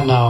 I know,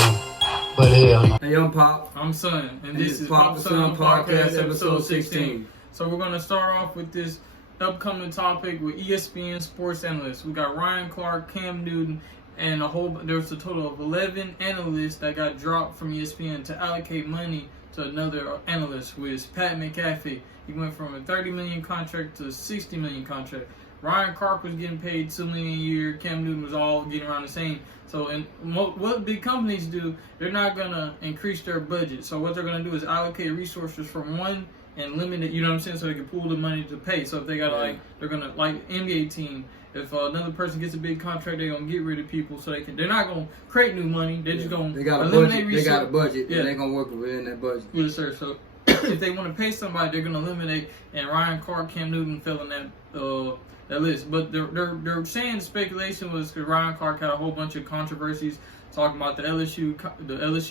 but hell no. Hey, I'm Pop. I'm Son, and this is Pop Son Podcast, episode 16. So we're going to start off with this upcoming topic with ESPN sports analysts. We got Ryan Clark, Cam Newton, and there's a total of 11 analysts that got dropped from ESPN to allocate money to another analyst, who is Pat McAfee. He went from a $30 million contract to a $60 million contract. Ryan Clark was getting paid $2 million a year. Cam Newton was all getting around the same. So, what big companies do, they're not gonna increase their budget. So what they're gonna do is allocate resources from one and limit it. You know what I'm saying? So they can pool the money to pay. So if they got they're gonna NBA team. If another person gets a big contract, they're gonna get rid of people so they can. They're not gonna create new money. They're just gonna eliminate resources. They got a budget. Yeah, and they're gonna work within that budget. Yes, sir. So if they want to pay somebody, they're gonna eliminate. And Ryan Clark, Cam Newton fell in that list. But they're saying the speculation was because Ryan Clark had a whole bunch of controversies talking about the LSU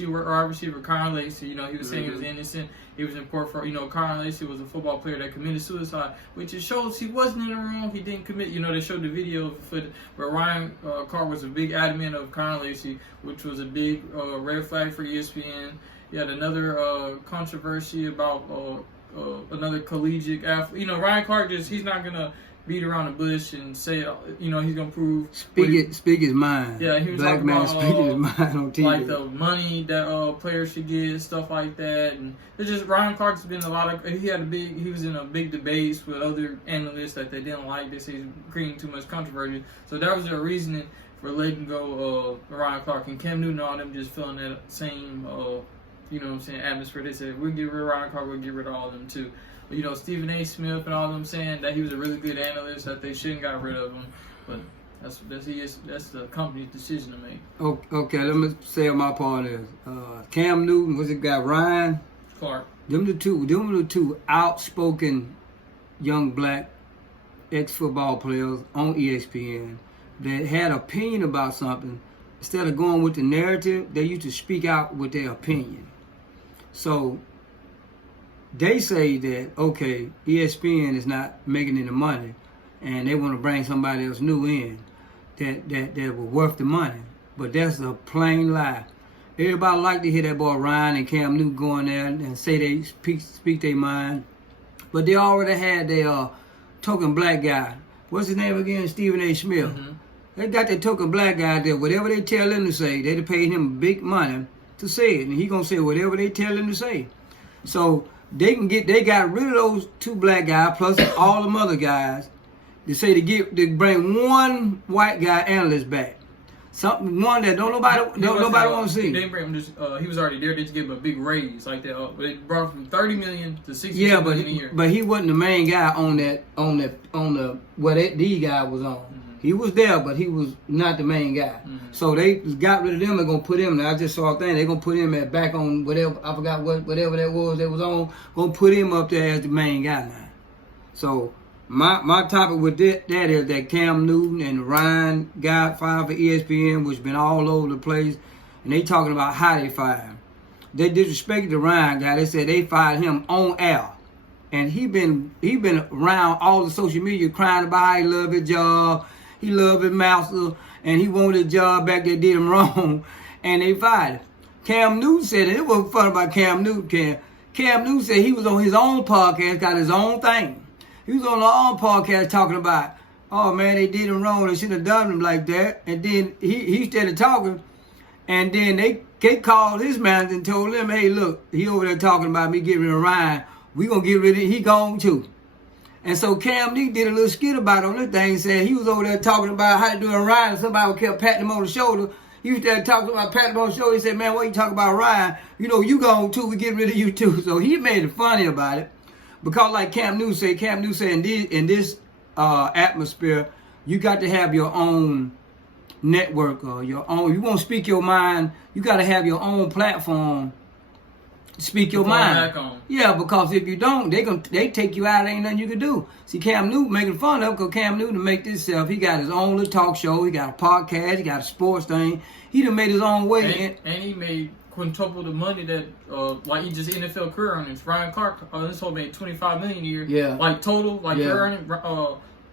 wide receiver Kyle Lacey. You know, he was saying he was innocent. He was in court for, Kyle Lacey was a football player that committed suicide, which it shows he wasn't in the wrong. He didn't commit. You know, they showed the video where Ryan Clark was a big adamant of Kyle Lacey, which was a big red flag for ESPN. You had another controversy about another collegiate athlete. Ryan Clark he's not gonna beat around the bush and say, he's gonna prove speak his mind. Yeah, he was Black talking man about speaking his mind on TV. Like the money that players should get, stuff like that. And it's just Ryan Clark's been he was in a big debates with other analysts that they didn't like. They say he's creating too much controversy. So that was their reasoning for letting go Ryan Clark, and Cam Newton and all them just feeling that same atmosphere. They said we'll get rid of Ryan Clark, we'll get rid of all of them too. Stephen A. Smith and all of them saying that he was a really good analyst, that they shouldn't got rid of him. But that's the company's decision to make. Okay, let me say what my part is. Cam Newton, was it guy Ryan Clark? Them the two outspoken young black ex-football players on ESPN that had opinion about something. Instead of going with the narrative, they used to speak out with their opinion. So they say that, okay, ESPN is not making any money, and they want to bring somebody else new in that were worth the money. But that's a plain lie. Everybody like to hear that boy Ryan and Cam Newton go in there and say they speak their mind. But they already had their token black guy. What's his name again? Stephen A. Smith. Mm-hmm. They got that token black guy there. Whatever they tell him to say, they paid him big money to say it. And he going to say whatever they tell him to say. So they got rid of those two black guys plus all them other guys. They say they bring one white guy analyst back. One that nobody want to see. They didn't bring him. He was already there. They just gave him a big raise like that. They brought him from $30 million to $60 million a year. But he wasn't the main guy on the where these guys was on. Mm-hmm. He was there, but he was not the main guy. Mm-hmm. So they got rid of him and gonna put him. I just saw a thing. They're gonna put him back on whatever. I forgot whatever that was. They was on. Gonna put him up there as the main guy now. So my topic with that is that Cam Newton and Ryan got fired for ESPN, which been all over the place, and they talking about how they fired him. They disrespected the Ryan guy. They said they fired him on air. And he been around all the social media crying about how he love his job. He loved his master, and he wanted a job back that did him wrong, and they fired him. Cam Newton said, and it wasn't fun about Cam Newton. Cam Newton said he was on his own podcast, got his own thing. He was on the own podcast talking about, oh man, they did him wrong. They shouldn't have done him like that. And then he started talking, and then they called his manager and told him, hey, look, he over there talking about me getting rid of Ryan. We gonna get rid of him. He gone too. And so Cam Newton did a little skit about it on this thing, saying he was over there talking about how to do Ryan, and somebody kept patting him on the shoulder. He was there talking about patting him on the shoulder. He said, man, what you talking about Ryan? You gone too, we get rid of you too. So he made it funny about it. Because like Cam Newton said, in this atmosphere, you got to have your own network or your own. You want to speak your mind, you got to have your own platform. Speak your mind. Yeah, because if you don't, they take you out. Ain't nothing you can do. See, Cam Newton making fun of him because Cam Newton make this self. He got his own little talk show. He got a podcast. He got a sports thing. He done made his own way. And he made quintuple the money that like he just NFL career earnings. Ryan Clark, this whole made $25 million a year. Yeah. Like total, like earning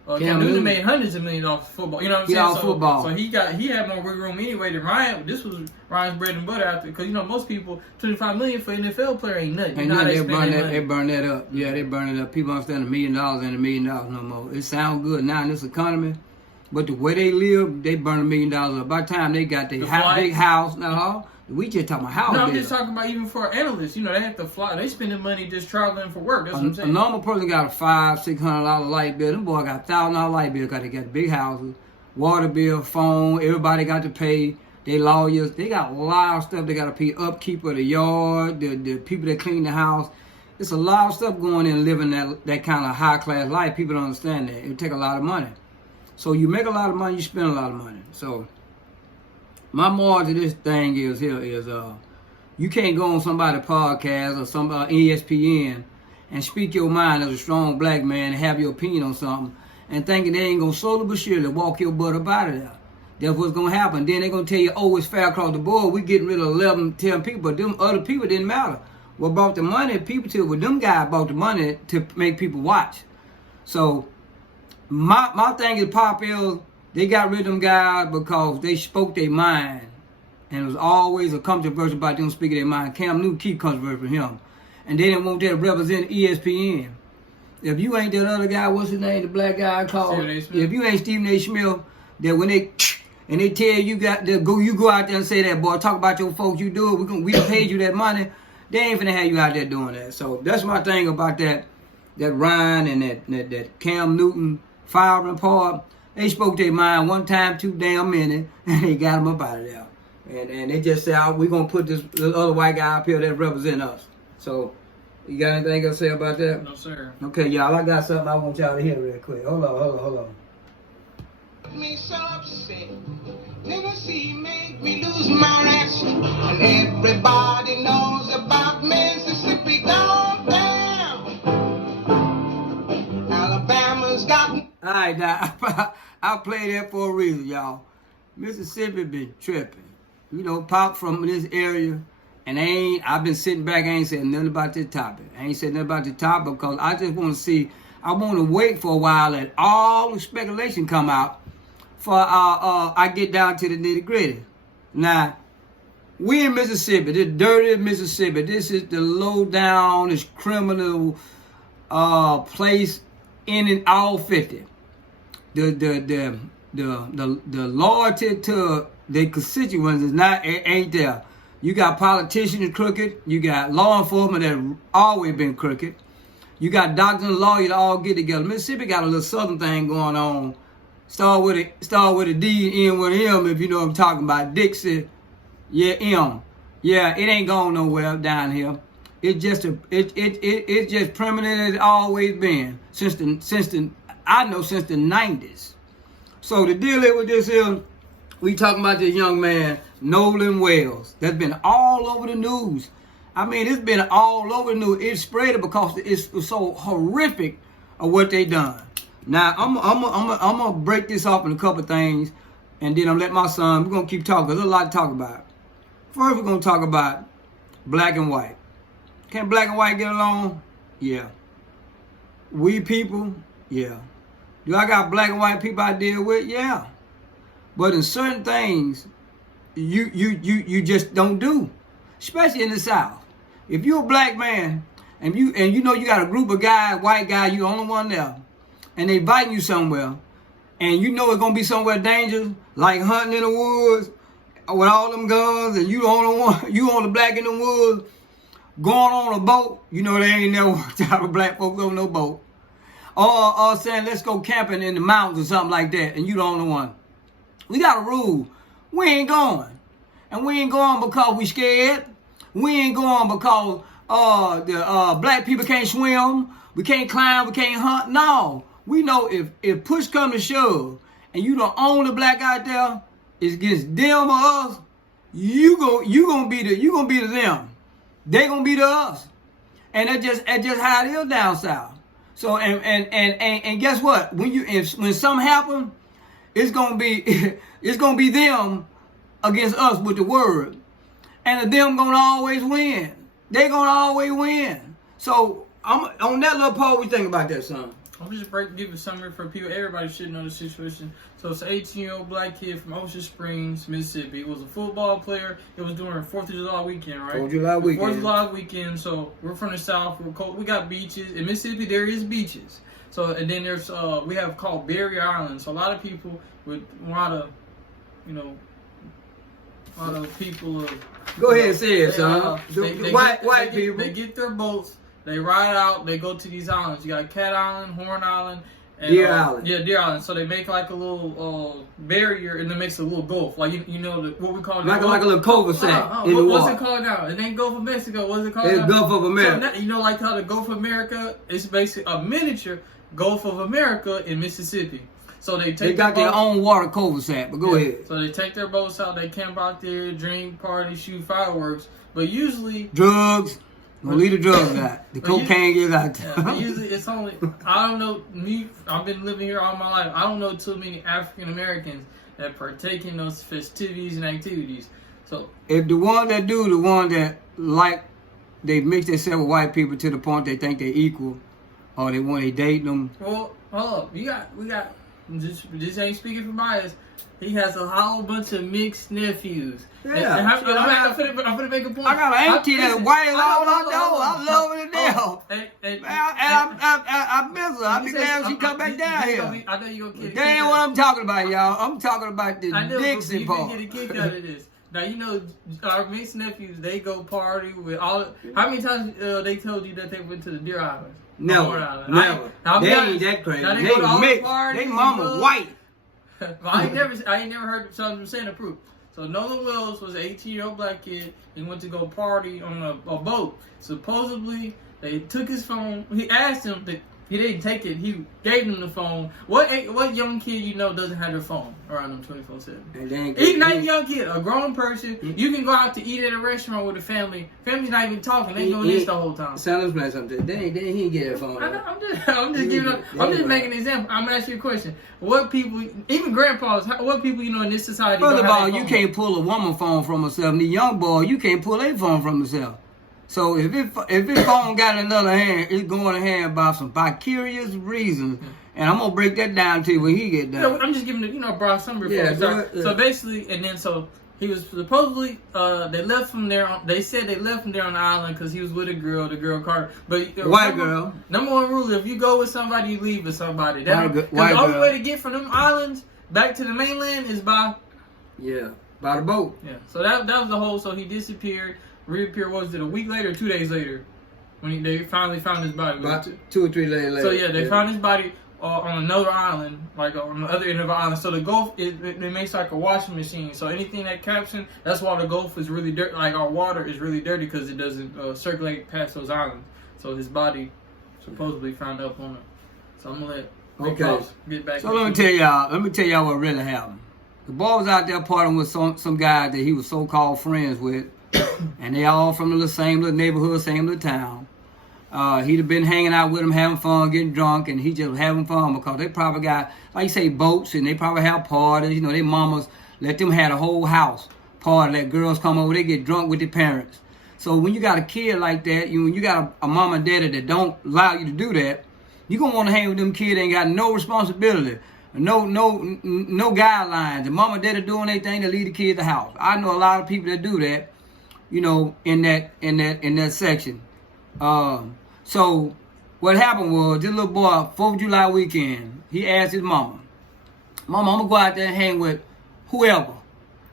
Cam Newton made hundreds of millions off football. You know what I'm saying? Football. So he had more wiggle room anyway than Ryan. This was Ryan's bread and butter after, because most people $25 million for an NFL player ain't nothing. They burn that up. Yeah, they burn it up. People understand $1 million ain't $1 million no more. It sounds good now in this economy, but the way they live, they burn $1 million up. By the time they got their big house, we just talking about house. No, I'm just talking about even for analysts. They have to fly. They spending money just traveling for work. That's what I'm saying. A normal person got a $500-$600 light bill. Them boy got $1,000 light bill because they got big houses, water bill, phone. Everybody got to pay. They lawyers. They got a lot of stuff they got to pay. Upkeep of the yard, the people that clean the house. It's a lot of stuff going in living that kind of high class life. People don't understand that. It take a lot of money. So you make a lot of money, you spend a lot of money. So my moral to this thing is you can't go on somebody's podcast or some ESPN and speak your mind as a strong black man and have your opinion on something and thinking they ain't gonna slowly but surely walk your butt up out of there. That's what's gonna happen. Then they're gonna tell you, oh, it's fair across the board. We getting rid of 11, 10 people, but them other people didn't matter. What brought the money? People to it. Them guys brought the money to make people watch. So my thing is Pop is, they got rid of them guys because they spoke their mind. And it was always a controversy about them speaking their mind. Cam Newton keep controversy for him. And they didn't want that to represent ESPN. If you ain't that other guy, what's his name, the black guy called? If you ain't Stephen A. Smith, that when they tell you you go out there and say that, boy, talk about your folks, you do it, we paid you that money, they ain't finna have you out there doing that. So that's my thing about that Ryan and that Cam Newton firing part. They spoke their mind one time, too damn many, and they got them up out of there. And they just said, we're going to put this other white guy up here that represent us. So, you got anything else to say about that? No, sir. Okay, y'all, I got something I want y'all to hear real quick. Hold on. Me so upset. Tennessee make me lose my rest. And everybody knows about Mississippi gone down. Alabama's got... All right, now, I play that for a reason, y'all. Mississippi been tripping. Pop from this area, and I've been sitting back, I ain't saying nothing about this topic. I ain't saying nothing about the topic because I just want to see, I want to wait for a while and all the speculation come out for I get down to the nitty gritty. Now, we in Mississippi, this dirty Mississippi, this is the low down, this criminal place in all 50. The loyalty to the constituents ain't there. You got politicians crooked. You got law enforcement that always been crooked. You got doctors and lawyers that all get together. Mississippi got a little southern thing going on. Start with a D, end with an M. If you know what I'm talking about. Dixie, yeah, M. Yeah, it ain't going nowhere down here. It's just permanent as it's always been since the 90s. So the deal is with this here, we talking about this young man, Nolan that's been all over the news. I mean, it's been all over the news. It's spread because it's so horrific of what they done. Now, I'm gonna break this off in a couple of things, and then I'm let my son, we're gonna keep talking, there's a lot to talk about. First, we're gonna talk about black and white. Can black and white get along? Yeah. We people? Yeah. Do I got black and white people I deal with? Yeah. But in certain things, you just don't do. Especially in the South. If you're a black man and you got a group of guys, white guys, you the only one there, and they inviting you somewhere, and you know it's gonna be somewhere dangerous, like hunting in the woods with all them guns, and you the only one, you on the black in the woods, going on a boat, they ain't never worked out with black folks on no boat. Or saying, let's go camping in the mountains or something like that, and you the only one. We got a rule. We ain't going. And we ain't going because we scared. We ain't going because the black people can't swim. We can't climb. We can't hunt. No. We know if push come to shove, and you the only black out there, it's against them or us, you gonna be to them. They gonna be to us. And that's just how it is down south. So and guess what? When something happen, it's gonna be them against us with the word, and them gonna always win. They gonna always win. So I'm on that little part. We think about that, son. I'll just give a summary for people. Everybody should know the situation. So it's an 18-year-old black kid from Ocean Springs, Mississippi. He was a football player. It was during 4th of July weekend, right? 4th of July weekend. 4th of July weekend. So we're from the South. We're cold. We got beaches. In Mississippi, there is beaches. So, and then there's, we have called Barrier Island. So a lot of people with a lot of people. Go ahead and say it, son. White people. They get their boats. They ride out. They go to these islands. You got Cat Island, Horn Island, and Deer Island. Yeah, Deer Island. So they make like a little barrier, and it makes a little gulf, like you know what we call it, like a little cul-de-sac in the water. What's it called now? It ain't Gulf of Mexico. What's it called? It's now? Gulf of America. So, you know, like how the Gulf of America is basically a miniature Gulf of America in Mississippi. So they got their own water cul-de-sac. But go ahead. So they take their boats out. They camp out there, drink, party, shoot fireworks. But usually drugs. Don't leave the drugs out. The cocaine gets out there. Yeah, but usually it's only, I don't know, I've been living here all my life. I don't know too many African Americans that partake in those festivities and activities. So if the one that do, the one that like, they mix themselves with white people to the point they think they're equal, or they want to date them. Well, hold up. We got, just ain't speaking from bias. He has a whole bunch of mixed nephews. Yeah. I'm gonna make a point. I got an auntie that's white as all I know. I love her to death. And I miss her. I be glad when she come back down here. I know you're gonna get That ain't what I'm talking about, y'all. I'm talking about the Dixie part. You get a kick out of this. Now, you know, our mixed nephews, they go party with all. How many times they told you that they went to the Deer Island? Never. They ain't that crazy. They mixed. They mama white. I ain't never heard something saying the proof. So Nolan Wells was an 18-year-old black kid. He went to go party on a boat. Supposedly, they took his phone. He asked him that he didn't take it. He gave him the phone. What young kid you know doesn't have their phone around them 24/7? Even not a young kid, a grown person. You can go out to eat at a restaurant with a family. Family's not even talking. They doing this the whole time. Sounds like something. He ain't get that phone. I'm just making an example. I'm asking you a question. What people, even grandpas, what people you know in this society? First of all, you can't pull a woman phone from herself. And the young boy, you can't pull their phone from herself. So if his phone got another hand, it's going to hand by some vicarious reasons, and I'm gonna break that down to you when he get done. No, I'm just giving it, broad summary. So basically, and then so he was supposedly they left from there. They said they left from there on the island because he was with a girl. The girl called, but white girl. Number one rule: if you go with somebody, you leave with somebody. The white only girl. way to get from them islands back to the mainland is by by the boat. Yeah. So that was the whole. So he disappeared. Reappeared, was it a week later or 2 days later when they finally found his body? About 2 or 3 days later. So yeah, they found his body on another island, like on the other end of the island. So the Gulf, it makes like a washing machine. So anything that captions, that's why the Gulf is really dirty. Like our water is really dirty because it doesn't circulate past those islands. So his body supposedly found up on it. So I'm gonna let Pops get back. So let me tell y'all what really happened. The boy was out there partying with some guy that he was so-called friends with. And they all from the same little neighborhood, same little town. He'd have been hanging out with them, having fun, getting drunk, and he just having fun because they probably got, like you say, boats, and they probably have parties. You know, their mamas let them have a whole house party. Let girls come over, they get drunk with their parents. So when you got a kid like that, when you got a mom and daddy that don't allow you to do that, you're going to want to hang with them kids that ain't got no responsibility. No guidelines. The mama and daddy doing their thing to leave the kid at the house. I know a lot of people that do that. You know, in that section. So what happened was this little boy, 4th of July weekend, he asked his mama, "Mama, I'm gonna go out there and hang with whoever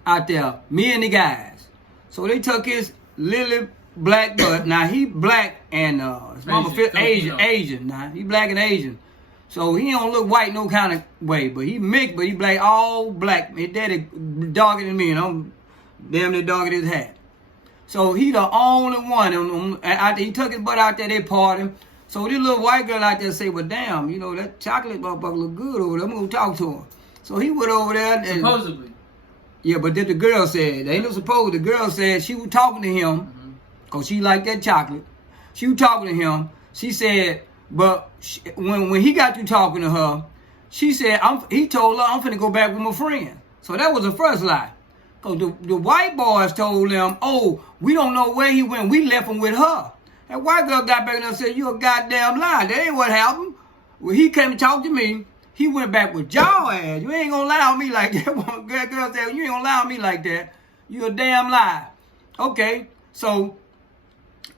out there, me and the guys." So they took his little black butt. Now he black and his mama fit Asian. Now he black and Asian. So he don't look white no kind of way, but he mixed, but he black, all black. His daddy darker than me, and I'm damn near darker than his hat. So he the only one. After he took his butt out there, they partying. So this little white girl out there say, "Well, damn, you know, that chocolate motherfucker look good over there. I'm going to talk to her." So he went over there. And, supposedly. Yeah, but then the girl said, they ain't no supposed. The girl said she was talking to him because she liked that chocolate. She was talking to him. She said, but when he got to talking to her, she said, he told her, "I'm finna go back with my friend." So that was the first lie. Because the white boys told them, "Oh, we don't know where he went. We left him with her." That white girl got back and said, "You a goddamn lie. That ain't what happened. When he came to talk to me, he went back with y'all ass. You ain't gonna lie on me like that. One girl said, you ain't gonna lie on me like that. You a damn lie. Okay, so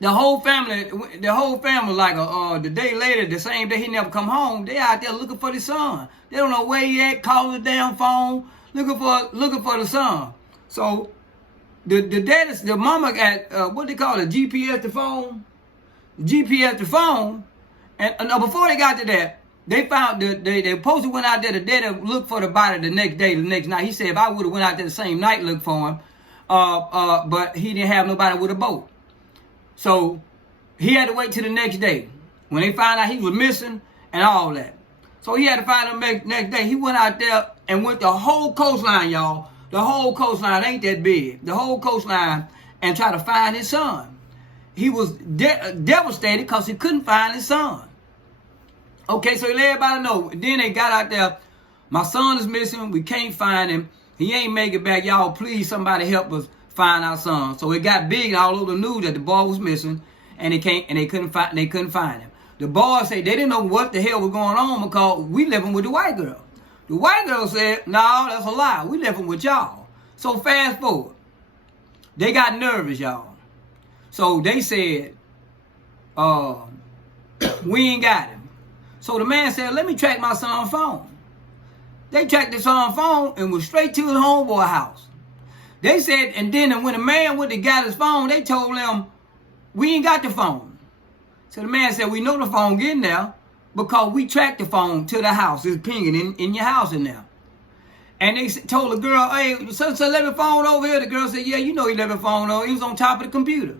the whole family like the day later, the same day he never come home, they out there looking for the son. They don't know where he at, calling the damn phone, looking for the son. So the mama got what they call it, GPS the phone. GPS the phone. And before they got to that, they found they supposed to went out there the day to look for the body the next day, the next night. He said if I would have went out there the same night look for him, but he didn't have nobody with a boat. So he had to wait till the next day when they found out he was missing and all that. So he had to find him next day. He went out there and went the whole coastline, y'all. The whole coastline ain't that big. The whole coastline and tried to find his son. He was devastated because he couldn't find his son. Okay, so he let everybody know. Then they got out there. My son is missing. We can't find him. He ain't make it back. Y'all, please, somebody help us find our son. So it got big all over the news that the boy was missing, and they couldn't find him. The boys say they didn't know what the hell was going on because we living with the white girl. The white girl said, "No, that's a lie. We living with y'all." So fast forward, they got nervous, y'all. So they said, "We ain't got him." So the man said, "Let me track my son's phone." They tracked his son's phone and went straight to his homeboy house. They said, and then when the man went to got his phone, they told him, "We ain't got the phone." So the man said, "We know the phone getting there because we tracked the phone to the house. It's pinging in your house in there." And they told the girl, "Hey, so let me phone over here." The girl said, "Yeah, you know he left the phone over. He was on top of the computer."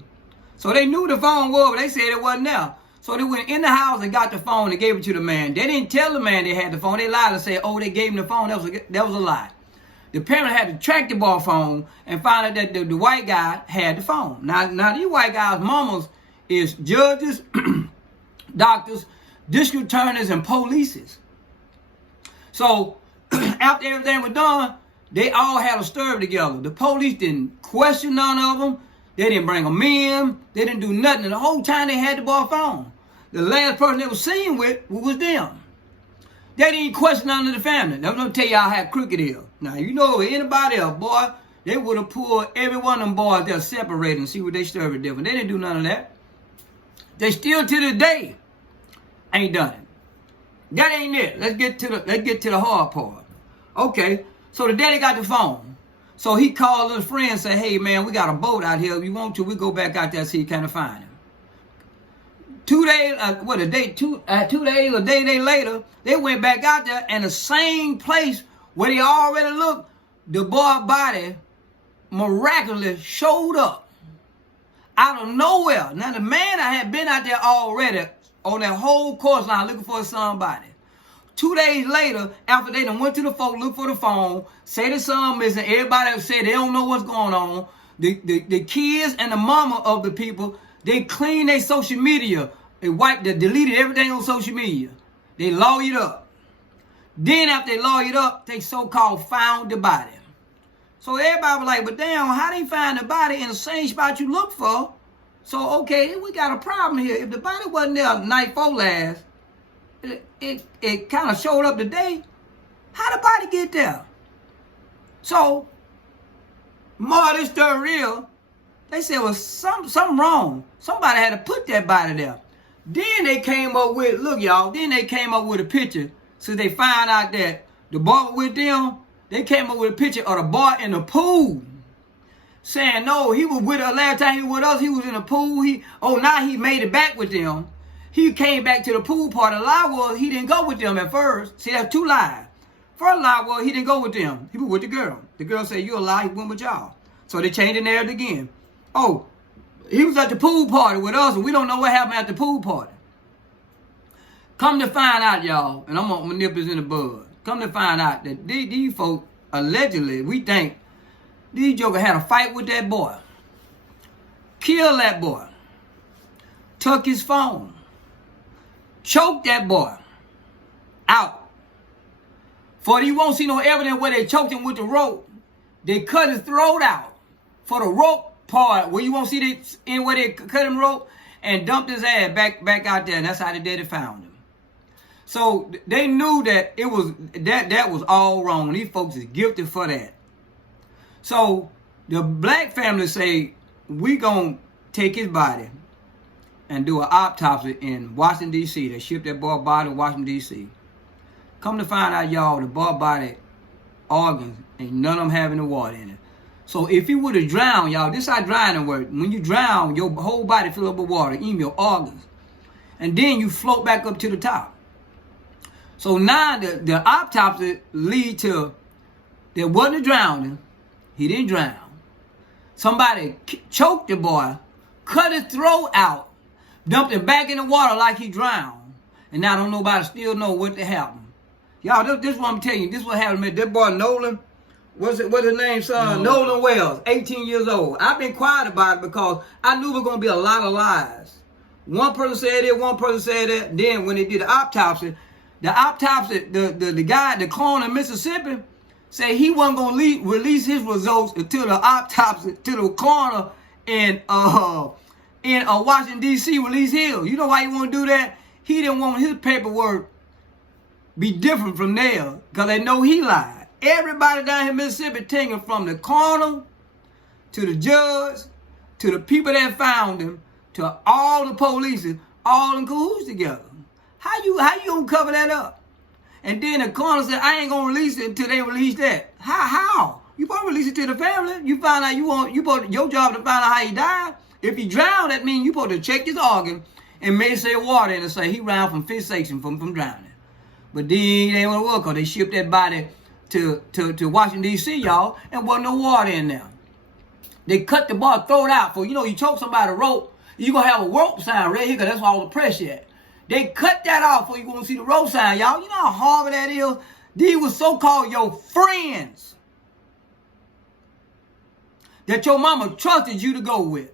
So they knew the phone was, but they said it wasn't there. So they went in the house and got the phone and gave it to the man. They didn't tell the man they had the phone. They lied and said, "Oh, they gave him the phone." That was a lie. The parent had to track the boy phone and find out that the white guy had the phone. Now these white guys' mamas is judges, doctors, district attorneys, and polices. So after everything was done, they all had a stir together. The police didn't question none of them. They didn't bring them in. They didn't do nothing. And the whole time they had the boy phone. The last person they was seen with was them. They didn't question none of the family. I'm going to tell y'all how crooked it is. Now, you know, anybody else, boy, they would have pulled every one of them boys there separated and see what they stirred different. They didn't do none of that. They still to this day ain't done it. That ain't it. Let's get to the hard part. Okay, so the daddy got the phone. So he called his friend and said, "Hey man, we got a boat out here. If you want to, we go back out there and see if you can find him." 2 days, a day later, they went back out there and the same place where they already looked, the boy's body miraculously showed up out of nowhere. Now the man I had been out there already on that whole coastline looking for his son's body. 2 days later, after they done went to the folk, looked for the phone, say the son missing, everybody said they don't know what's going on. The kids and the mama of the people, they cleaned their social media. They deleted everything on social media. They lawyered up. Then after they lawyered up, they so-called found the body. So everybody was like, "But damn, how they find the body in the same spot you look for?" So, okay, we got a problem here. If the body wasn't there night before last, it kind of showed up today. How the body get there? So, more of this story real. They said, well, something wrong. Somebody had to put that body there. Then they came up with, look y'all, then they came up with a picture. So they found out that the boy was with them. They came up with a picture of the boy in the pool. Saying, no, he was with us last time he was with us. He was in the pool. Now he made it back with them. He came back to the pool party. The lie was he didn't go with them at first. See, that's two lies. First lie was he didn't go with them. He was with the girl. The girl said, "You're a lie. He went with y'all." So they changed the narrative again. Oh, he was at the pool party with us, and we don't know what happened at the pool party. Come to find out, y'all, and I'm going to nip this in the bud. Come to find out that these folk, allegedly, we think, these jokers had a fight with that boy. Killed that boy. Took his phone. Choked that boy out. For you won't see no evidence where they choked him with the rope. They cut his throat out. For the rope part, where you won't see where they cut him rope, and dumped his ass back out there. And that's how the daddy found him. So they knew that it was that was all wrong. These folks is guilty for that. So the black family say, we gonna take his body and do an autopsy in Washington, D.C. They shipped that boy body to Washington, D.C. Come to find out, y'all, the boy body organs, ain't none of them having the water in it. So if he would have drowned, y'all, this is how drowning works. When you drown, your whole body fill up with water, even your organs. And then you float back up to the top. So now the autopsy lead to, there wasn't a drowning. He didn't drown. Somebody choked the boy, cut his throat out, dumped him back in the water like he drowned. And now don't nobody still know what happened. Y'all, this is what I'm telling you. This is what happened to me. That boy Nolan, what's his name, son? Nolan Wells, 18 years old. I've been quiet about it because I knew there was going to be a lot of lies. One person said it, one person said that. Then when they did the autopsy, the guy, the coroner in Mississippi, said he wasn't going to release his results until the autopsy, to the coroner in Washington, D.C. released his. You know why he want to do that? He didn't want his paperwork be different from theirs because they know he lied. Everybody down here in Mississippi taking from the coroner to the judge to the people that found him to all the police, all in cahoots together. How you gonna cover that up? And then the coroner said, I ain't gonna release it until they release that. How? You supposed to release it to the family. You find out your job to find out how he died. If he drowned, that means you supposed to check his organ and may say water and say he drowned from fixation from drowning. But then they didn't want to work because they shipped that body to Washington, D.C., y'all, and wasn't no water in there. They cut the boy throat out for, you choke somebody rope, you're going to have a rope sign right here because that's where all the pressure at. They cut that off before you going to see the rope sign, y'all. You know how horrible that is? These were so-called your friends that your mama trusted you to go with.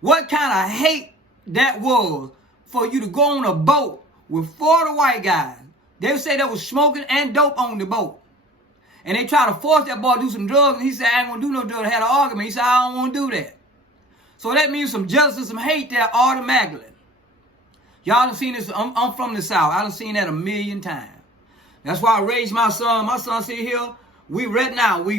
What kind of hate that was for you to go on a boat with 40 white guys. They say there was smoking and dope on the boat. And they try to force that boy to do some drugs. And he said, I ain't going to do no drugs. They had an argument. He said, I don't want to do that. So that means some jealousy, some hate there automatically. Y'all done seen this. I'm from the South. I done seen that a million times. That's why I raised my son. My son sit here. We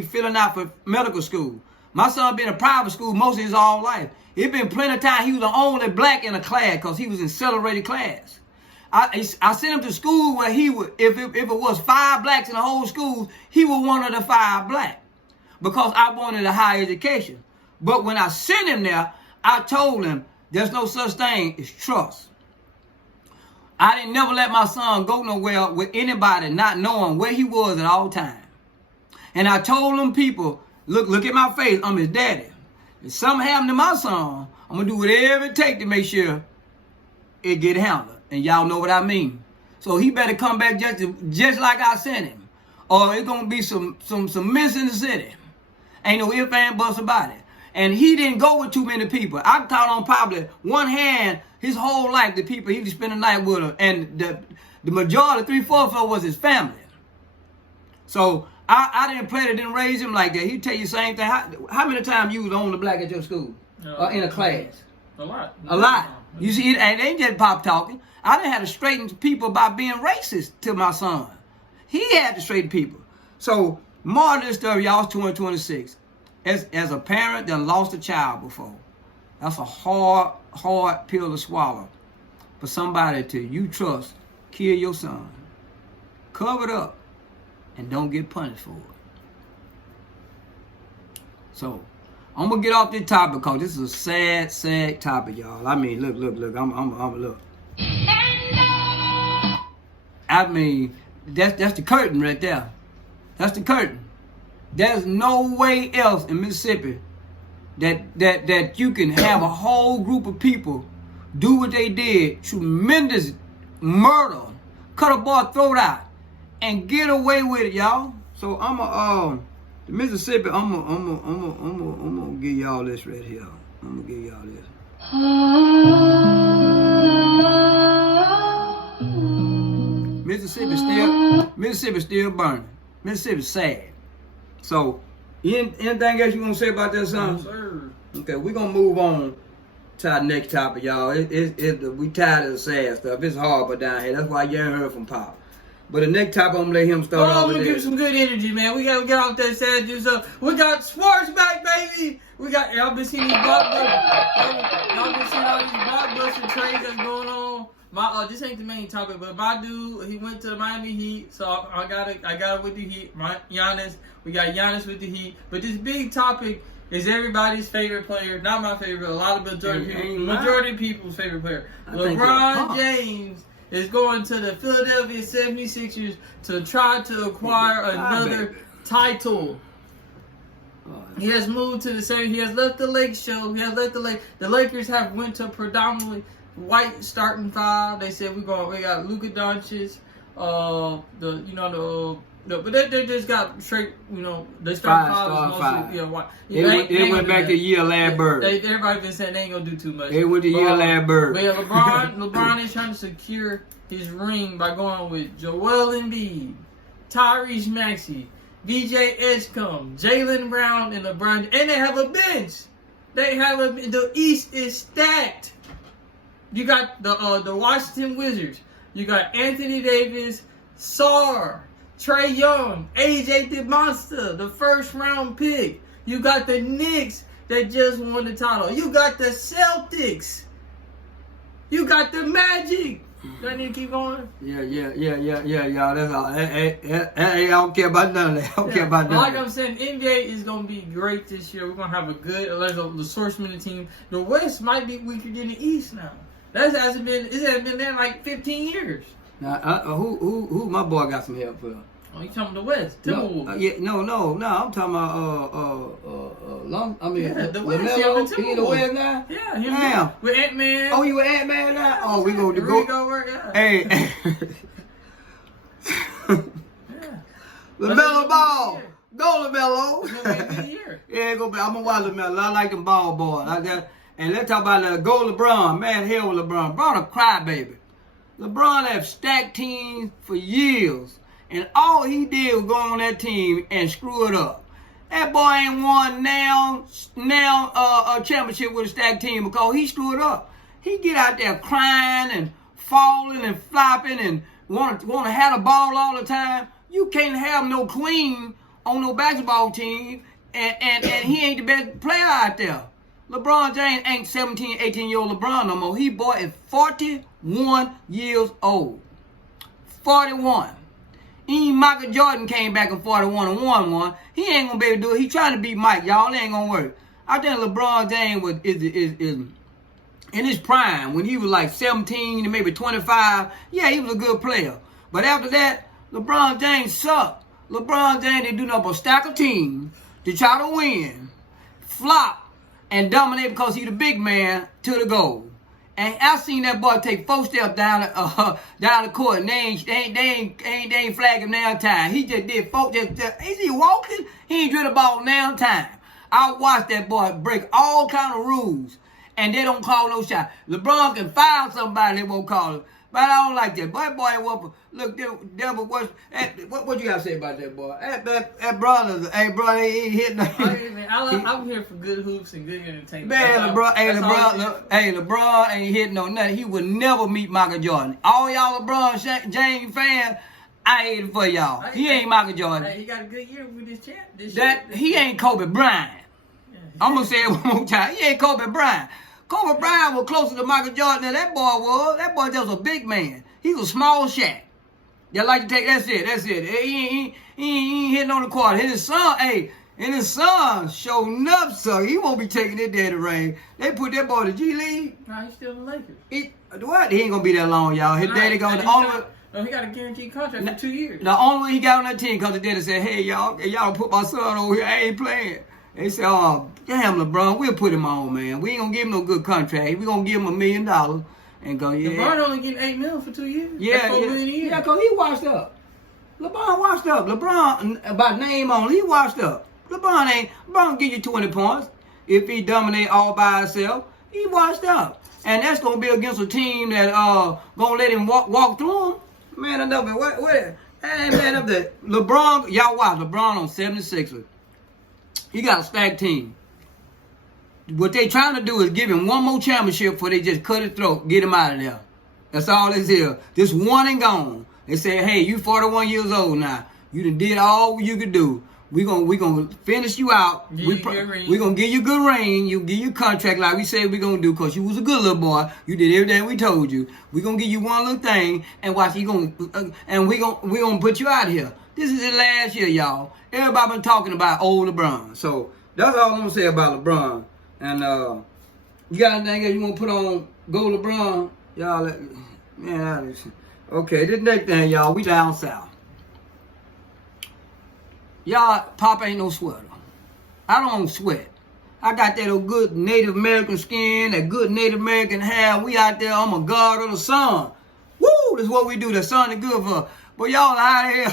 filling out for medical school. My son been in private school most of his whole life. It been plenty of time. He was the only black in a class because he was in accelerated class. I sent him to school where he would, if it was 5 blacks in the whole school, he was one of the 5 black because I wanted a higher education. But when I sent him there, I told him there's no such thing as trust. I didn't never let my son go nowhere with anybody not knowing where he was at all times. And I told them people, look at my face, I'm his daddy. If something happened to my son, I'm going to do whatever it takes to make sure it get handled. And y'all know what I mean. So he better come back just like I sent him. Or it's going to be some mess in the city. Ain't no ifs, ands, buts about it. And he didn't go with too many people. I count on probably one hand his whole life, the people he spent the night with him. And the majority, 3/4 of it was his family. So I didn't play it, didn't raise him like that. He'd tell you the same thing. How many times you was the only black at your school? Or in a class? A lot. A lot. You see, it ain't just pop talking. I done had to straighten people by being racist to my son. He had to straighten people. So, more of this stuff, y'all, 2026. As a parent that lost a child before, that's a hard pill to swallow. For somebody you trust, kill your son. Cover it up and don't get punished for it. So, I'm gonna get off this topic because this is a sad topic, y'all. I mean, look. I'm look. I mean, that's the curtain right there. That's the curtain. There's no way else in Mississippi that you can have a whole group of people do what they did, tremendous murder, cut a boy's throat out, and get away with it, y'all. So Mississippi, I'm gonna give y'all this right here. I'm gonna give y'all this. Mississippi still burning. Mississippi's sad. So, anything else you gonna say about that, son? Yes, sir. Okay, we're gonna move on To our next topic, y'all. We tired of the sad stuff. It's horrible down here. That's why you ain't heard from Pop. But the next topic, I'm gonna let him start off I'm with gonna give some good energy, man. We gotta get off that sad juice up. We got sports back, baby. We got y'all been seeing these y'all been seeing all these blockbuster trades that's going on. This ain't the main topic, but my dude, he went to the Miami Heat, so I got it with the Heat. Giannis, we got Giannis with the Heat. But this big topic is everybody's favorite player, not my favorite, a lot of majority people's favorite player. LeBron James is going to the Philadelphia 76ers to try to acquire another title. He has moved to the same. He has left the Lake show. He has left the Lake. The Lakers have went to predominantly white starting five. They said we got Luka Doncic, but they just got straight, they started five. White. They went back to year lab bird. Everybody been saying they ain't gonna do too much. They went to year lab bird. But yeah, LeBron is trying to secure his ring by going with Joel Embiid, Tyrese Maxey, VJ Edgecombe, Jaylen Brown, and LeBron. And they have a bench. The East is stacked. You got the Washington Wizards. You got Anthony Davis, Sarr, Trae Young, AJ the Monster, the first round pick. You got the Knicks that just won the title. You got the Celtics. You got the Magic. Do I need to keep going? Yeah, y'all. That's all. I don't care about none of that. I don't care about none like of that. I'm saying, NBA is going to be great this year. We're going to have a good, the Swordsman team. The West might be weaker than the East now. It hasn't been there in like 15 years. Now, who my boy got some help for? Oh, you talking the West? Timberwolves. No. I'm talking about the West. LaMelo. He in the West now. Yeah, him. Damn. With Ant-Man. Oh, you with Ant-Man now? Yeah, Oh, we go to go. Work, yeah. Hey. Yeah. LaMelo ball. Go LaMelo. It's gonna be a good year. Yeah, I'm gonna watch LaMelo. I like them ball boys. And let's talk about go LeBron. Man, hell with LeBron. LeBron a crybaby. LeBron have stacked teams for years. And all he did was go on that team and screw it up. That boy ain't won now a championship with a stacked team because he screwed up. He get out there crying and falling and flopping and want to have the ball all the time. You can't have no queen on no basketball team and he ain't the best player out there. LeBron James ain't 17, 18-year-old LeBron no more. He boy is 41 years old. 41. Even Michael Jordan came back in 41 and won one. He ain't gonna be able to do it. He trying to beat Mike, y'all. It ain't gonna work. I think LeBron James is in his prime when he was like 17 to maybe 25. Yeah, he was a good player. But after that, LeBron James sucked. LeBron James didn't do nothing but stack a team to try to win, flop, and dominate because he the big man to the goal. And I seen that boy take 4 steps down the court, and they ain't flag him now time. He just did 4 steps. Is he walking? He ain't drill the ball now time. I watched that boy break all kind of rules, and they don't call no shot. LeBron can foul somebody, they won't call it. But I don't like that. Boy, look, Devil, what you got to say about that boy? That brother, hey, brother, he ain't hitting nothing. I'm here for good hoops and good entertainment. Man, LeBron ain't hitting no nothing. He would never meet Michael Jordan. All y'all LeBron James fans, I hate it for y'all. He ain't Michael Jordan. Hey, he got a good year with this champ. He ain't Kobe Bryant. Yeah. I'm going to say it one more time. He ain't Kobe Bryant. Kobe Bryant was closer to Michael Jordan than that boy was. That boy just was a big man. He was a small Shaq. They like to take, that's it. He ain't hitting on the court. His son showing up, so he won't be taking it there to rain. They put that boy to G League. No, he's still in the Lakers. What? He ain't gonna be that long, y'all. His daddy gonna he got a guaranteed contract for 2 years. The only way he got on that team because the daddy said, "Hey y'all put my son over here. I ain't playing." They said, "Oh, damn, LeBron, we'll put him on, man. We ain't gonna give him no good contract. We gonna give him $1 million and go, yeah." LeBron only getting $8 million for 2 years. Yeah, $4 million a year. Yeah, cause he washed up. LeBron washed up. LeBron, by name only, he washed up. LeBron give you 20 points if he dominate all by himself. He washed up, and that's gonna be against a team that gonna let him walk through him. Man, enough. What? That ain't man up there. LeBron, y'all watch LeBron on 76ers. He got a stacked team. What they trying to do is give him one more championship before they just cut his throat, get him out of there. That's all this is. Just one and gone. They say, hey, you 41 years old now. You done did all you could do. We gonna finish you out. We gonna give you a good ring. You give you a contract like we said we gonna do, because you was a good little boy. You did everything we told you. We gonna give you one little thing and watch. We gonna put you out of here. This is the last year, y'all. Everybody been talking about old LeBron. So that's all I'm gonna say about LeBron. And you got anything else you wanna put on Go LeBron? Y'all, man, okay. This next thing, y'all, we down south. Y'all, Pop ain't no sweater. I don't sweat. I got that old good Native American skin, that good Native American hair. We out there, I'm a god of the sun. Woo, that's what we do. The sun is good for us. But y'all out here,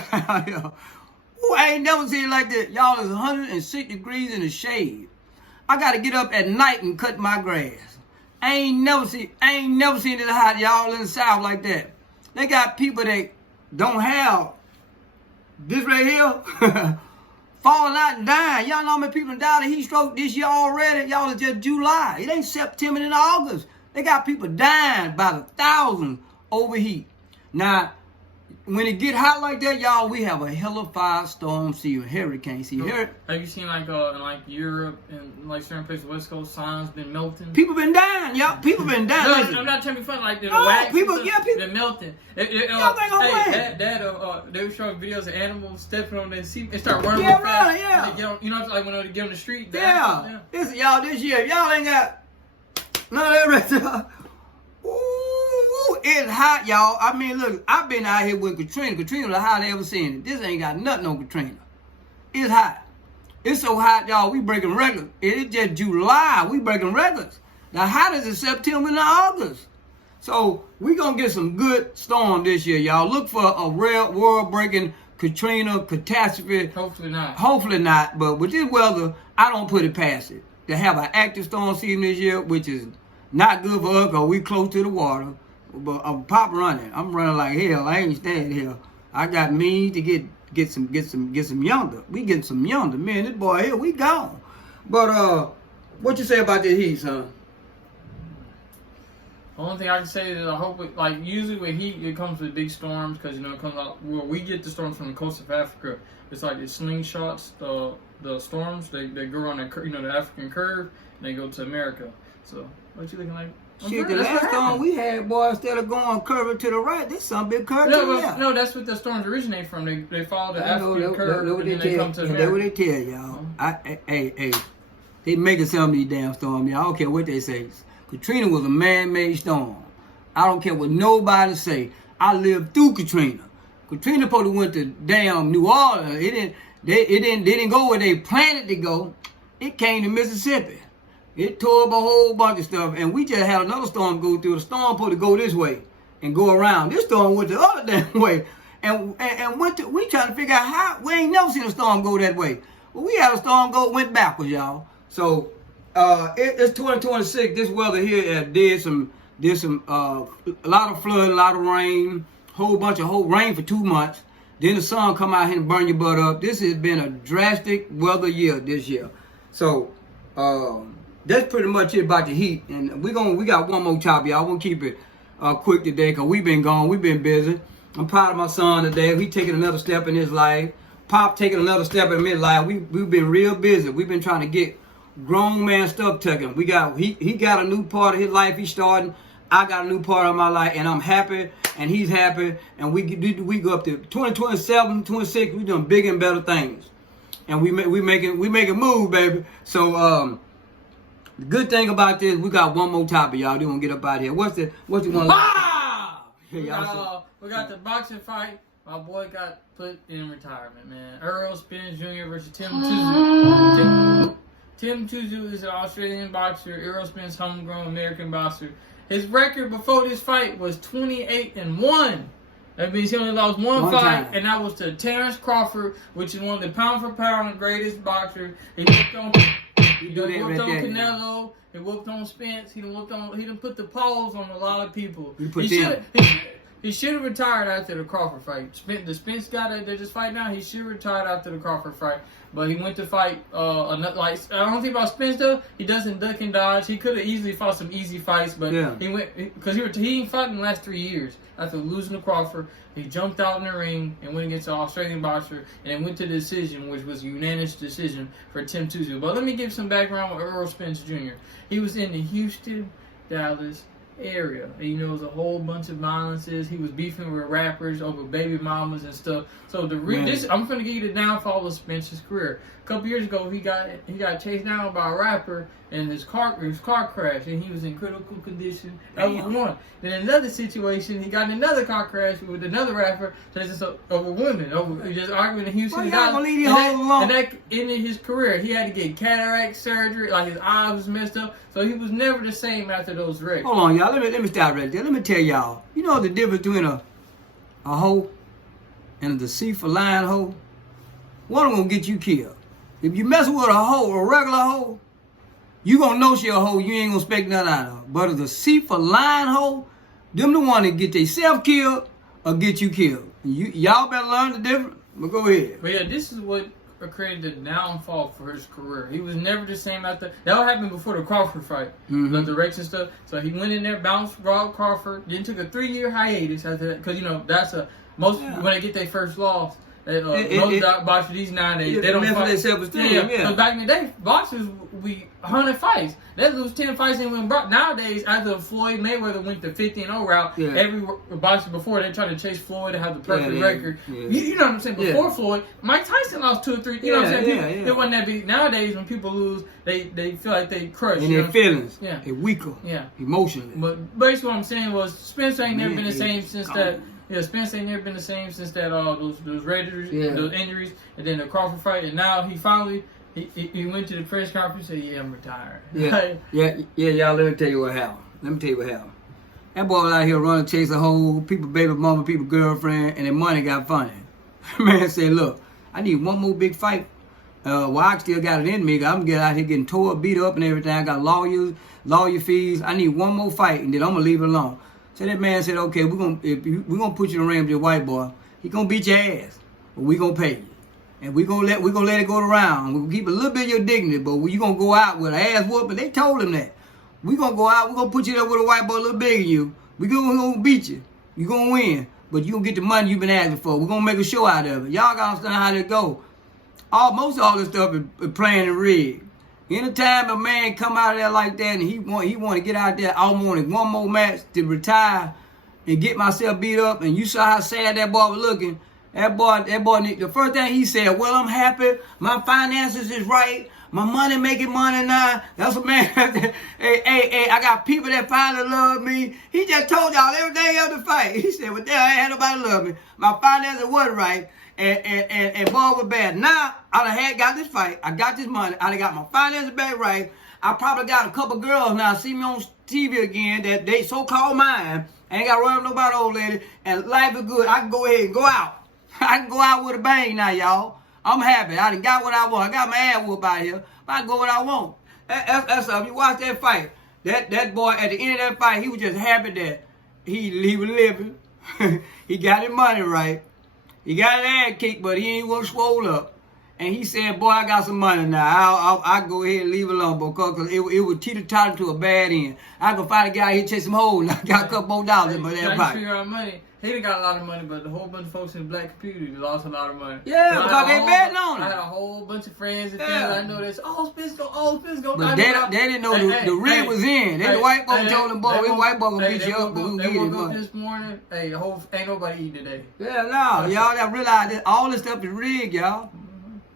ooh, I ain't never seen it like that. Y'all is 106 degrees in the shade. I got to get up at night and cut my grass. I ain't never seen it hot, y'all, in the South like that. They got people that don't have this right here falling out and dying. Y'all know how many people died of heat stroke this year already? Y'all is just July. It ain't September and August. They got people dying by the thousands over heat. Now, when it get hot like that, y'all, we have a hell of firestorm season, hurricane season. Have you seen like in like Europe and like certain places, West Coast, signs been melting? People been dying, y'all. People been dying. No, I'm not trying to be funny. Like the wax, people, they're melting. Y'all think I'm playing? They were showing videos of animals stepping on their seat and start running real fast. Right, yeah. They get on, you know, like when they get on the street. Yeah. Listen, y'all, this year, y'all ain't got none of that right there. Ooh, it's hot, y'all. I mean, look, I've been out here with Katrina. Katrina was the hottest I ever seen it. This ain't got nothing on Katrina. It's hot. It's so hot, y'all, we breaking records. It's just July, we breaking records. The hottest is September and August. So we gonna get some good storm this year, y'all. Look for a real world-breaking Katrina catastrophe. Hopefully not. Hopefully not, but with this weather, I don't put it past it. To have an active storm season this year, which is not good for us because we close to the water. But I'm Pop running. I'm running like hell. I ain't staying here. I got me to get some younger. We getting some younger. Man, this boy here, we gone. But what you say about the heat, son? The only thing I can say is I hope like usually with heat it comes with big storms because you know it comes out where we get the storms from the coast of Africa. It's like it slingshots the storms. They go on that the African curve and they go to America. So what you looking like? Shit, the last storm we had, boy, instead of going curving to the right, this some big curve to the left. No, that's what the storms originate from. They follow the African curve and then they come to America. That's what they tell y'all. Hey, they making some of these damn storms, y'all. I don't care what they say. Katrina was a man-made storm. I don't care what nobody say. I lived through Katrina. Katrina probably went to damn New Orleans. They didn't go where they planned it to go. It came to Mississippi. It tore up a whole bunch of stuff, and we just had another storm go through. The storm supposed to go this way and go around. This storm went the other damn way, and we trying to figure out how. We ain't never seen a storm go that way. Well, we had a storm went backwards, y'all. So it's 2026. This weather here did some a lot of flood, a lot of rain, whole rain for 2 months. Then the sun come out here and burn your butt up. This has been a drastic weather year this year. So that's pretty much it about the heat. And we got one more topic, y'all. I won't keep it quick today because we've been gone. We've been busy. I'm proud of my son today. He taking another step in his life. Pop taking another step in his life. We've been real busy. We've been trying to get grown man stuff taken. He got a new part of his life he's starting. I got a new part of my life, and I'm happy, and he's happy. And we go up to 2027, 26. We doing bigger and better things, and we making moves, baby. So the good thing about this, we got one more topic, y'all. They gonna get up out here. What you want? We got the boxing fight. My boy got put in retirement, man. Espn Jr. versus Tim Tszyu. Tim Tszyu is an Australian boxer. Espn's homegrown American boxer. His record before this fight was 28-1. That means he only lost one fight, and that was to Terrence Crawford, which is one of the pound-for-pound greatest boxers. He whooped on Canelo. He whooped on Spence. He done put the paws on a lot of people. He should have retired after the Crawford fight. The Spence guy that they're just fighting now, he should have retired after the Crawford fight. But he went to fight another, like, I don't think about Spence though. He doesn't duck and dodge. He could have easily fought some easy fights, but he went because he ain't fought in the last 3 years. After losing to Crawford, he jumped out in the ring and went against an Australian boxer and went to the decision, which was a unanimous decision for Tim Tszyu. But let me give some background with Earl Spence Jr. He was in the Houston, Dallas area. And, you know, it was a whole bunch of violences. He was beefing with rappers over baby mamas and stuff. So I'm gonna give you the downfall of Spence's career. A couple years ago, he got chased down by a rapper and his car crashed, and he was in critical condition. That was one. Then another situation, he got in another car crash with another rapper, just over women, just arguing in Houston. And that ended his career. He had to get cataract surgery, like his eyes was messed up, so he was never the same after those wrecks. Hold on, y'all. Let me stop right there. Let me tell y'all. You know the difference between a hoe and a deceitful lying hoe? One of them gonna get you killed. If you mess with a hoe, a regular hoe, you gonna know she a hoe. You ain't gonna expect nothing out of her. But a deceitful lying hoe, them the one that get themselves killed or get you killed. Y'all better learn the difference. But go ahead. But yeah, this is what created the downfall for his career. He was never the same after. That all happened before the Crawford fight, the direction stuff. So he went in there, bounced Rob Crawford, then took a 3-year hiatus after that, because you know that's when they get their first loss. Most boxers these nowadays, they don't fight. So back in the day, boxers we 100 fights. They lose 10 fights and win. Nowadays, after Floyd Mayweather went the 50-0 route, every boxer before they're trying to chase Floyd to have the perfect record. You know what I'm saying? Before Floyd, Mike Tyson lost 2 or 3. You know what I'm saying? It wasn't that big. Nowadays, when people lose, they feel like they crushed. And their feelings, they're weaker, emotionally. But basically, what I'm saying was Spence ain't never been the same since that. Yeah, Spence ain't never been the same since that those Raiders, those injuries, and then the Crawford fight, and now he finally he went to the press conference and said, I'm retired. Y'all, let me tell you what happened. That boy was out here running, chase a hoe, people baby mama, people girlfriend, and their money got funny. Man said, look, I need one more big fight. Well, I still got it in me. I'm getting out here getting tore, beat up and everything. I got lawyer fees. I need one more fight, and then I'm gonna leave it alone. So that man said, okay, we're gonna put you in the ring with your white boy. He gonna beat your ass, but we gonna pay you, and we gonna let it go around. We gonna keep a little bit of your dignity, but you gonna go out with an ass whooping. They told him that. We gonna go out. We gonna put you there with a white boy a little bigger than you. We gonna beat you. You gonna win, but you gonna get the money you've been asking for. We gonna make a show out of it. Y'all gotta understand how that go. Most of all this stuff is playing and rigged. Anytime a man come out of there like that and he want to get out there, I wanted one more match to retire and get myself beat up, and you saw how sad that boy was looking. That boy, the first thing he said, well, I'm happy, my finances is right, my money making money now. That's a man. hey, I got people that finally love me. He just told y'all every day of the fight. He said, well, damn, I ain't had nobody love me. My finances wasn't right. And boy was bad. Now, I got this fight. I got this money. I got my finances back right. I probably got a couple girls now see me on TV again that they so-called mine. I ain't got to run up nobody old lady. And life is good. I can go ahead and go out. I can go out with a bang now, y'all. I'm happy. I done got what I want. I got my ass whooped out here. But I can go what I want. That's up. You watch that fight. That boy, at the end of that fight, he was just happy that he was living. He got his money right. He got an ass kicked, but he ain't want to swole up. And he said, boy, I got some money now. I'll go ahead and leave it alone, because it was teeter-totter to a bad end. I can find a guy here chase some holes, and I got a couple more dollars in my that fight. Figure out money. He done got a lot of money, but a whole bunch of folks in the black community lost a lot of money. Yeah, because they betting on it. I had a whole bunch of friends and things. I know this. Spence go. But they didn't know the rig was in. The white boy told them, boy, this white boy gonna beat you up, but we get his money. This morning, ain't nobody eating today. Yeah, no, y'all gotta realize that all this stuff is rigged, y'all.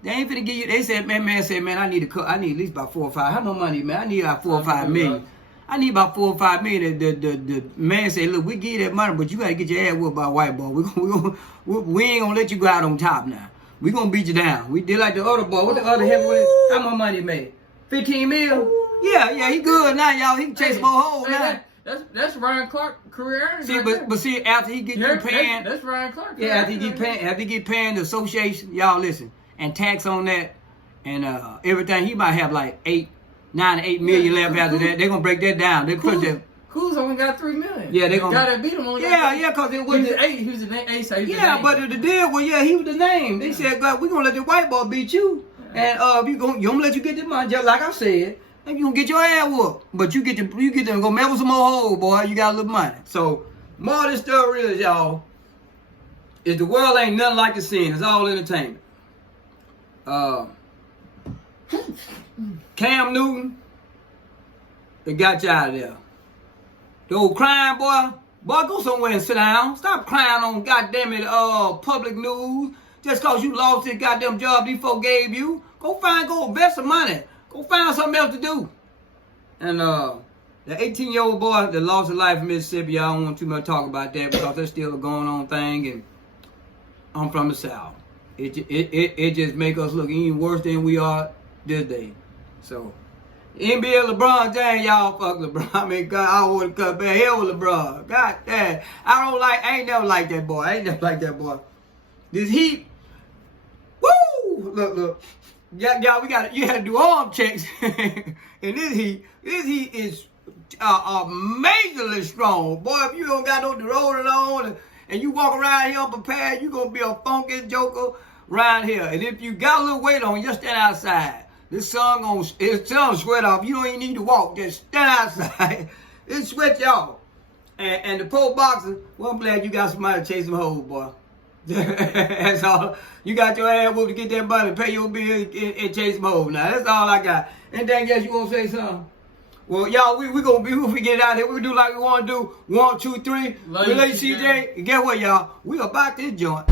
They ain't finna give you. They said, man, I need at least about 4 or 5. How much money, man? I need like 4 or 5 million. I need about 4 or 5 million. The man said, look, we give you that money, but you gotta get your ass whooped by a white boy. We ain't gonna let you go out on top now. We gonna beat you down. We did like the other boy. What the other heavyweight? How much money he made? 15 mil? Yeah, he good now, y'all. He can chase more holes now. That's Ryan Clark career earnings. See, but see, after he get you paying, that's Ryan Clark. Yeah, after he get paying the association, y'all listen, and tax on that, and everything, he might have like 9 to 8 million left after that. They're gonna break that down. They put that. Kuz only got 3 million. Yeah, they the gonna. guy that beat him only got Yeah, cause it was he was the ace. He was the ace. So he was yeah, the but the deal was he was the name. They said, God, we gonna let the white boy beat you, and you gonna let you get the money, just like I said, and you gonna get your ass whooped. But you get them go meddle some more hoes, boy. You got a little money. So more of this story is, y'all, is the world ain't nothing like the scene. It's all entertainment. Cam Newton, they got you out of there. The old crying boy, go somewhere and sit down. Stop crying on goddamn it, public news. Just cause you lost this goddamn job these folks gave you. Go invest some money. Go find something else to do. And the 18-year-old boy that lost his life in Mississippi, I don't want too much to talk about that because that's still a going on thing, and I'm from the South. It just make us look even worse than we are this day. So NBA LeBron James, y'all fuck LeBron. I mean, God, I would cut back. Hell with LeBron. God damn. I ain't never liked that boy. This Heat. Woo! Look. Y'all, you had to do arm checks. And this Heat is majorly strong. Boy, if you don't got no deodorant on and you walk around here unprepared, you gonna be a funky joker around here. And if you got a little weight on, just stand outside. This sun gonna sweat off. You don't even need to walk. Just stand outside. It sweat y'all. And the pole boxer, well, I'm glad you got somebody to chase some hoes, boy. That's all. You got your ass whooped to get that money, pay your bill, and chase some hoes. Now, that's all I got. Anything else you want to say something? Well, y'all, we gonna get out here. We do like we want to do. 1, 2, 3. Relate CJ. And guess what, y'all? We about this joint.